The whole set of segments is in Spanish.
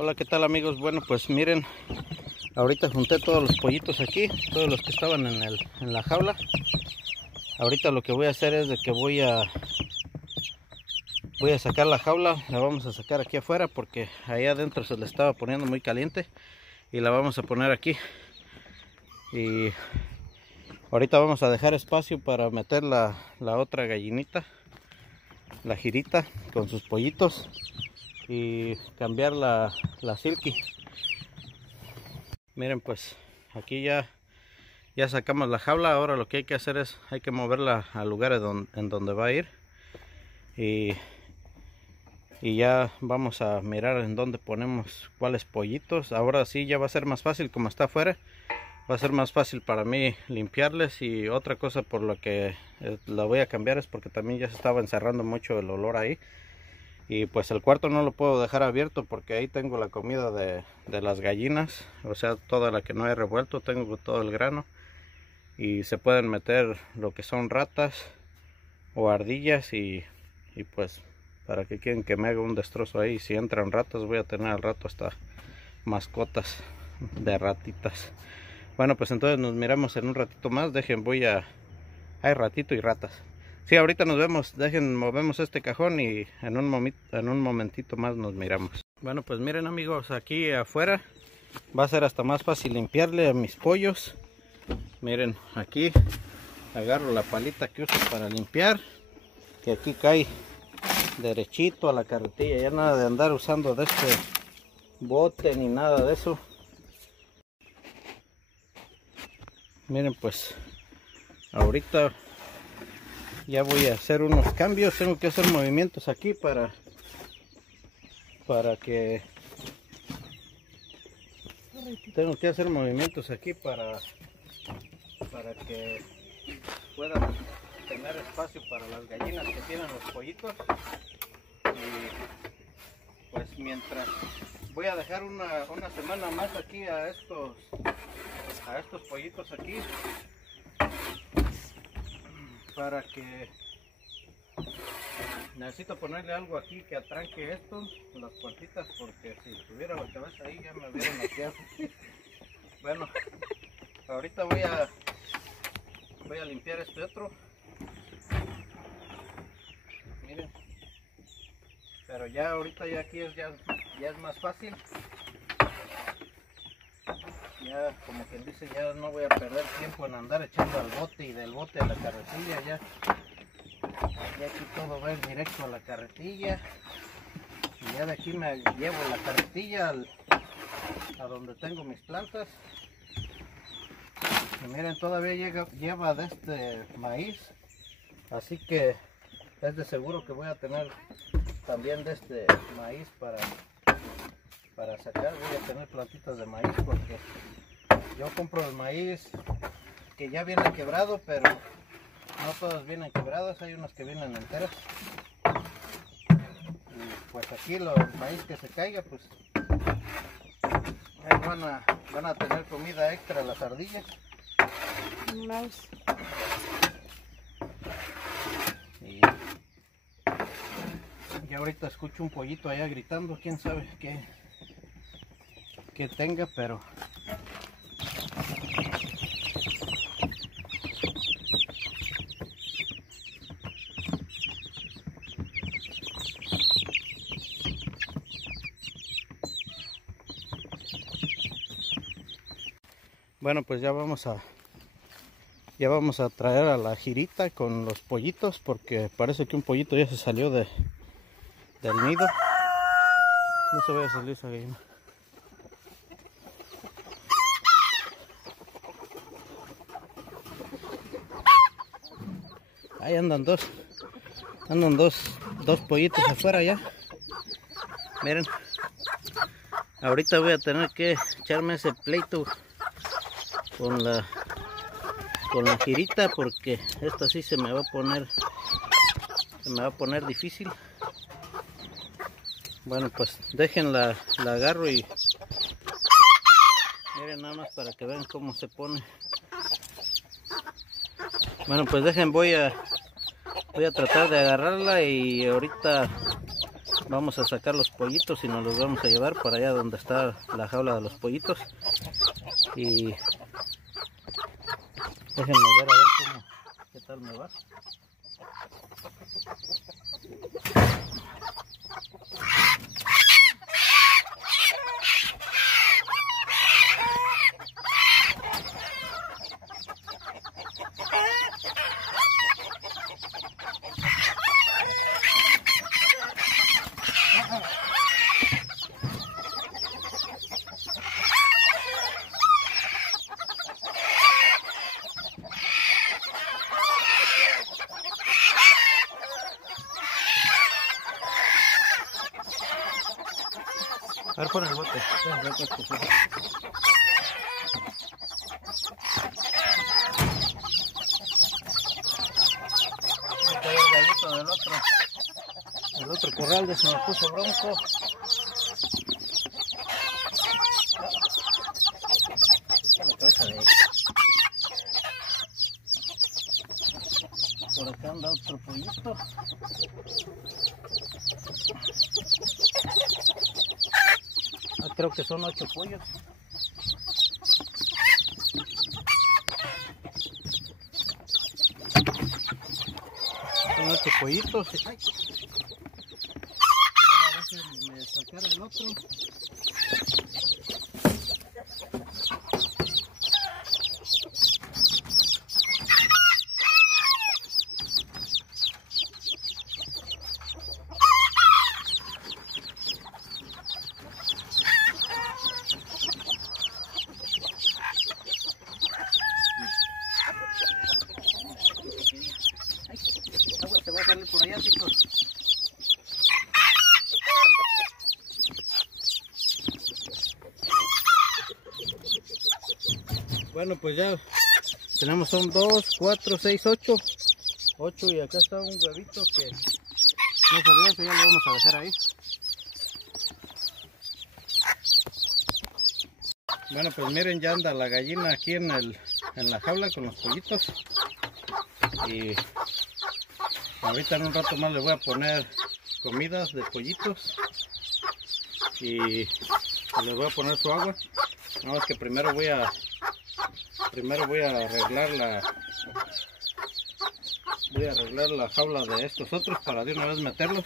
Hola, ¿qué tal amigos? Bueno, pues miren, ahorita junté todos los pollitos aquí, todos los que estaban en la jaula. Ahorita lo que voy a hacer es de que voy a sacar la jaula, la vamos a sacar aquí afuera porque ahí adentro se le estaba poniendo muy caliente y la vamos a poner aquí. Y ahorita vamos a dejar espacio para meter la otra gallinita, la jirita, con sus pollitos y cambiar la silky. Miren, pues aquí ya sacamos la jaula. Ahora lo que hay que hacer es hay que moverla al lugar en donde va a ir y ya vamos a mirar en dónde ponemos cuáles pollitos. Ahora sí ya va a ser más fácil, como está afuera va a ser más fácil para mí limpiarles. Y otra cosa por lo que la voy a cambiar es porque también ya se estaba encerrando mucho el olor ahí. Y pues el cuarto no lo puedo dejar abierto porque ahí tengo la comida de las gallinas, o sea, toda la que no he revuelto, tengo todo el grano. Y se pueden meter lo que son ratas o ardillas y pues para que quieren que me haga un destrozo ahí. Si entran ratas voy a tener al rato hasta mascotas de ratitas. Bueno, pues entonces nos miramos en un ratito más. Hay ratito y ratas. Sí, ahorita nos vemos. Movemos este cajón y en un momentito más nos miramos. Bueno, pues miren amigos, aquí afuera va a ser hasta más fácil limpiarle a mis pollos. Miren, aquí agarro la palita que uso para limpiar, que aquí cae derechito a la carretilla. Ya nada de andar usando de este bote ni nada de eso. Miren, pues ahorita ya voy a hacer unos cambios. Tengo que hacer movimientos aquí para que pueda tener espacio para las gallinas que tienen los pollitos. Y pues mientras voy a dejar una semana más aquí a estos pollitos aquí, para que necesito ponerle algo aquí que atranque esto, las puertitas, porque si tuviera la cabeza ahí ya me hubiera noqueado. Bueno, ahorita voy a limpiar este otro. Miren, pero ya ahorita ya aquí ya es más fácil. Ya, como quien dice, ya no voy a perder tiempo en andar echando al bote y del bote a la carretilla. Ya aquí todo va directo a la carretilla. Y ya de aquí me llevo la carretilla a donde tengo mis plantas. Y miren, todavía lleva de este maíz. Así que es de seguro que voy a tener también de este maíz para sacar. Voy a tener plantitas de maíz porque yo compro el maíz que ya viene quebrado, pero no todas vienen quebradas, hay unas que vienen enteras. Y pues aquí el maíz que se caiga, pues ahí van a tener comida extra las ardillas. Y ya ahorita escucho un pollito allá gritando, quién sabe qué tenga, pero bueno, pues ya vamos a traer a la jirita con los pollitos, porque parece que un pollito ya se salió del nido. No se vaya a salir esa gallina. Ahí andan dos pollitos afuera ya. Miren, ahorita voy a tener que echarme ese pleito con la jirita, porque esta sí se me va a poner difícil. Bueno, pues la agarro y miren nada más para que vean cómo se pone. Bueno, pues voy a tratar de agarrarla y ahorita vamos a sacar los pollitos y nos los vamos a llevar para allá donde está la jaula de los pollitos. Y déjenme ver a ver qué tal me va. A ver, pon el bote. El gallito del otro corral se me puso bronco. La cabeza de él. Por acá anda otro pollito. Creo que son 8 pollos. Son 8 pollitos. Ahora déjenme sacar el otro. Se va a salir por allá, chicos. Bueno, pues ya tenemos, son 2, 4, 6, 8 y acá está un huevito que no salió, eso ya lo vamos a dejar ahí. Bueno, pues miren, ya anda la gallina aquí en la jaula con los pollitos. Y ahorita en un rato más le voy a poner comidas de pollitos y les voy a poner su agua. No, es que primero voy a arreglar la jaula de estos otros para de una vez meterlos.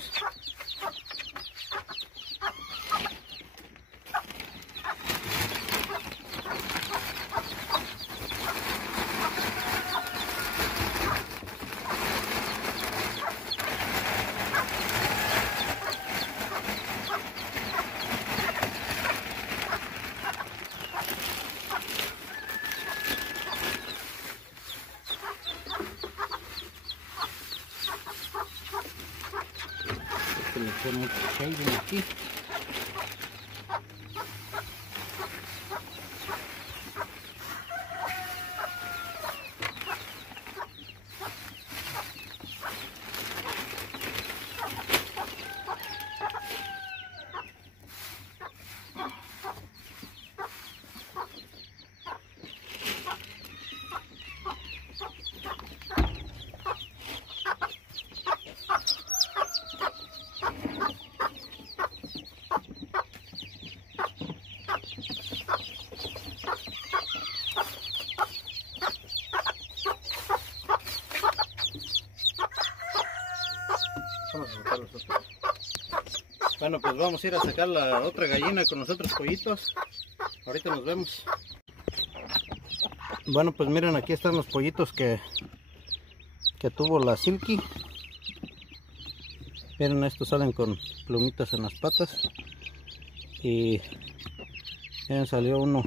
Le eché mucho shaving aquí. Vamos a sacar los otros. Bueno, pues vamos a ir a sacar la otra gallina con los otros pollitos. Ahorita nos vemos. Bueno, pues miren, aquí están los pollitos que tuvo la Silky. Miren, estos salen con plumitas en las patas. Y miren, salió uno.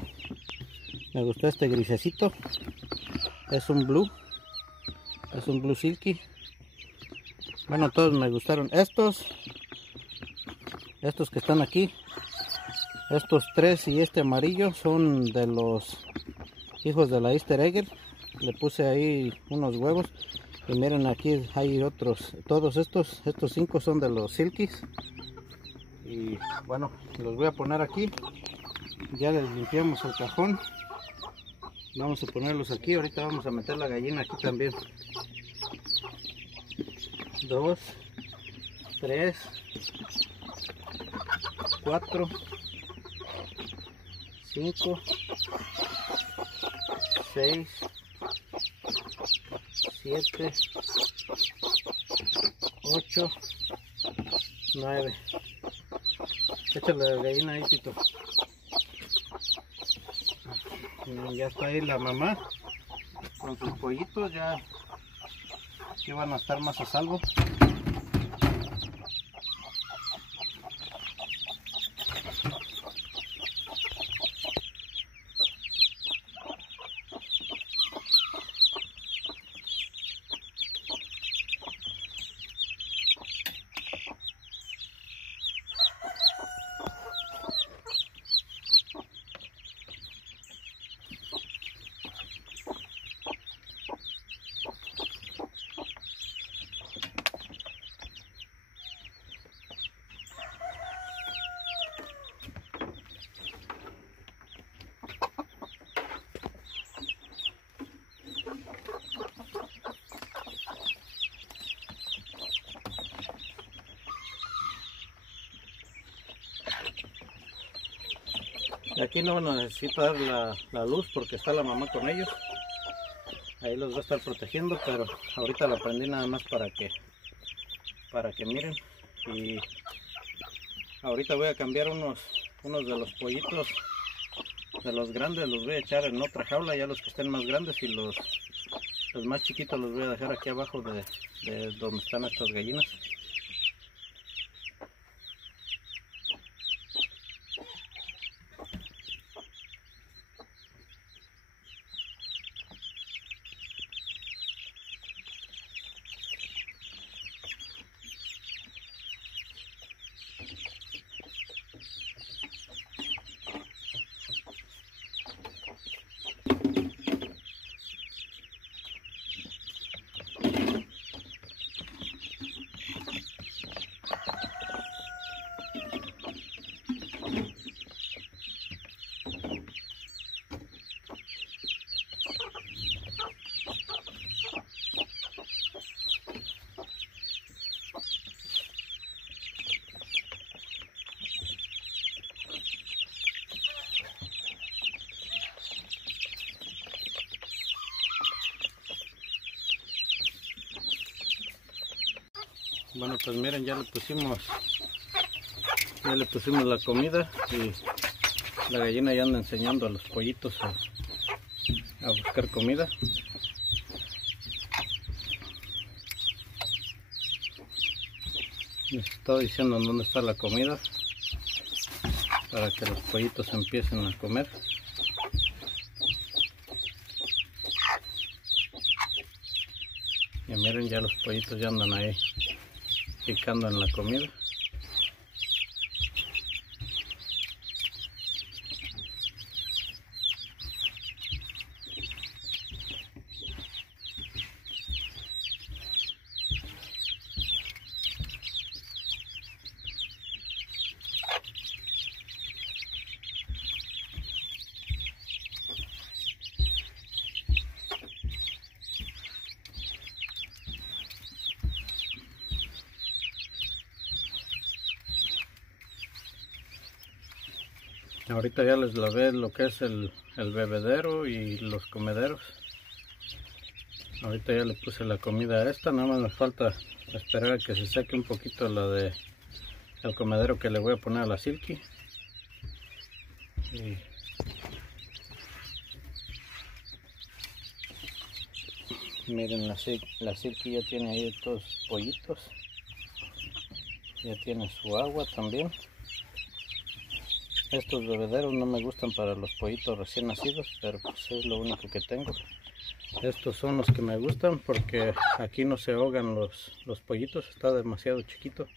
Me gustó este grisecito. Es un blue Silky. Bueno, todos me gustaron. Estos que están aquí, estos 3 y este amarillo son de los hijos de la Easter Egg. Le puse ahí unos huevos y miren, aquí hay otros. Todos estos 5 son de los Silkies. Y bueno, los voy a poner aquí. Ya les limpiamos el cajón. Vamos a ponerlos aquí. Ahorita vamos a meter la gallina aquí también. 2, 3, 4, 5, 6, 7, 8, 9. Échale la gallina ahí, Tito. Ya está ahí la mamá con sus pollitos, ya van a estar más a salvo. Aquí no necesito dar la luz porque está la mamá con ellos. Ahí los va a estar protegiendo, pero ahorita la prendí nada más para que miren. Y ahorita voy a cambiar unos de los pollitos de los grandes, los voy a echar en otra jaula, ya los que estén más grandes, y los más chiquitos los voy a dejar aquí abajo de donde están estas gallinas. Bueno, pues miren, ya le pusimos la comida y la gallina ya anda enseñando a los pollitos a buscar comida. Les estaba diciendo dónde está la comida para que los pollitos empiecen a comer. Y miren, ya los pollitos ya andan ahí picando en la comida. Ahorita ya les lavé lo que es el bebedero y los comederos. Ahorita ya le puse la comida a esta, nada más me falta esperar a que se seque un poquito la de el comedero que le voy a poner a la Silky. Y miren, la Silky ya tiene ahí estos pollitos, ya tiene su agua también. Estos bebederos no me gustan para los pollitos recién nacidos, pero pues es lo único que tengo. Estos son los que me gustan porque aquí no se ahogan los pollitos, está demasiado chiquito.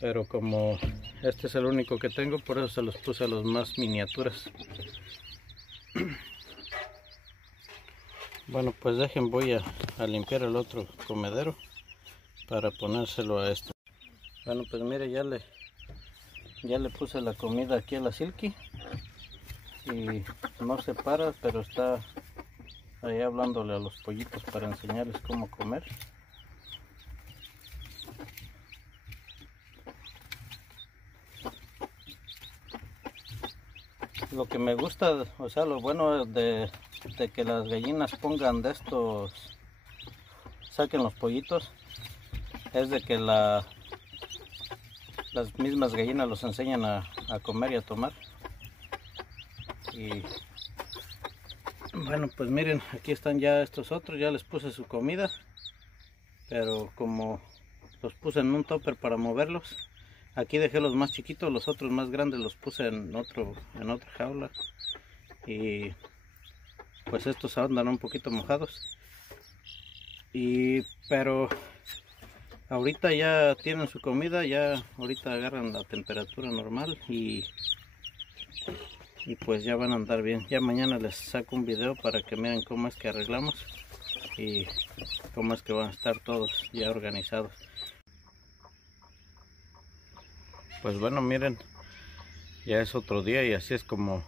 Pero como este es el único que tengo, por eso se los puse a los más miniaturas. Bueno, pues voy a limpiar el otro comedero para ponérselo a este. Bueno, pues mire, ya le puse la comida aquí a la Silky y no se para, pero está ahí hablándole a los pollitos para enseñarles cómo comer. lo que me gusta, o sea, lo bueno de que las gallinas pongan de estos, saquen los pollitos, es de que las mismas gallinas los enseñan a comer y a tomar. Y bueno, pues miren, aquí están ya estos otros, ya les puse su comida, pero como los puse en un topper para moverlos, aquí dejé los más chiquitos, los otros más grandes los puse en otra jaula, y pues estos andan un poquito mojados, pero ahorita ya tienen su comida, ya ahorita agarran la temperatura normal y pues ya van a andar bien. Ya mañana les saco un video para que miren cómo es que arreglamos y cómo es que van a estar todos ya organizados. Pues bueno, miren, ya es otro día y así es como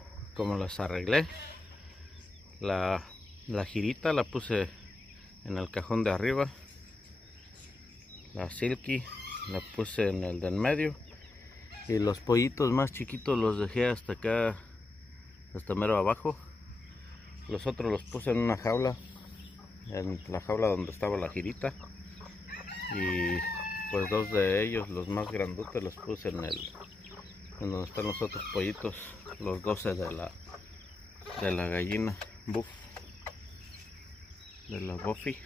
las arreglé. La girita la puse en el cajón de arriba, la silky la puse en el del medio, y los pollitos más chiquitos los dejé hasta acá, hasta mero abajo. Los otros los puse en una jaula, en la jaula donde estaba la girita, y pues dos de ellos, los más grandotes, los puse en donde están los otros pollitos, los 12 de la gallina buff, de la Buffy.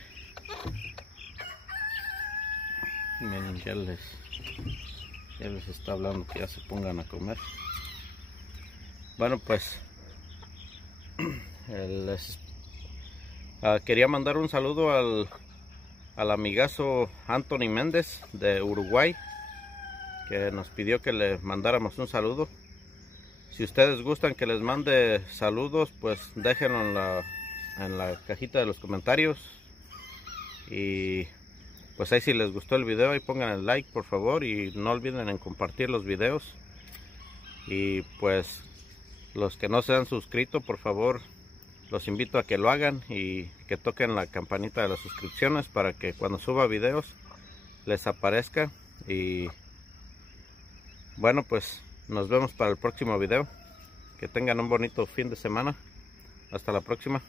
Miren, ya les está hablando que ya se pongan a comer. Bueno, pues quería mandar un saludo al amigazo Anthony Méndez de Uruguay, que nos pidió que le mandáramos un saludo. Si ustedes gustan que les mande saludos, pues déjenlo en la cajita de los comentarios, y pues ahí, si les gustó el video, ahí pongan el like por favor, y no olviden en compartir los videos. Y pues los que no se han suscrito, por favor, los invito a que lo hagan y que toquen la campanita de las suscripciones para que cuando suba videos les aparezca. Y bueno, pues nos vemos para el próximo video. Que tengan un bonito fin de semana. Hasta la próxima.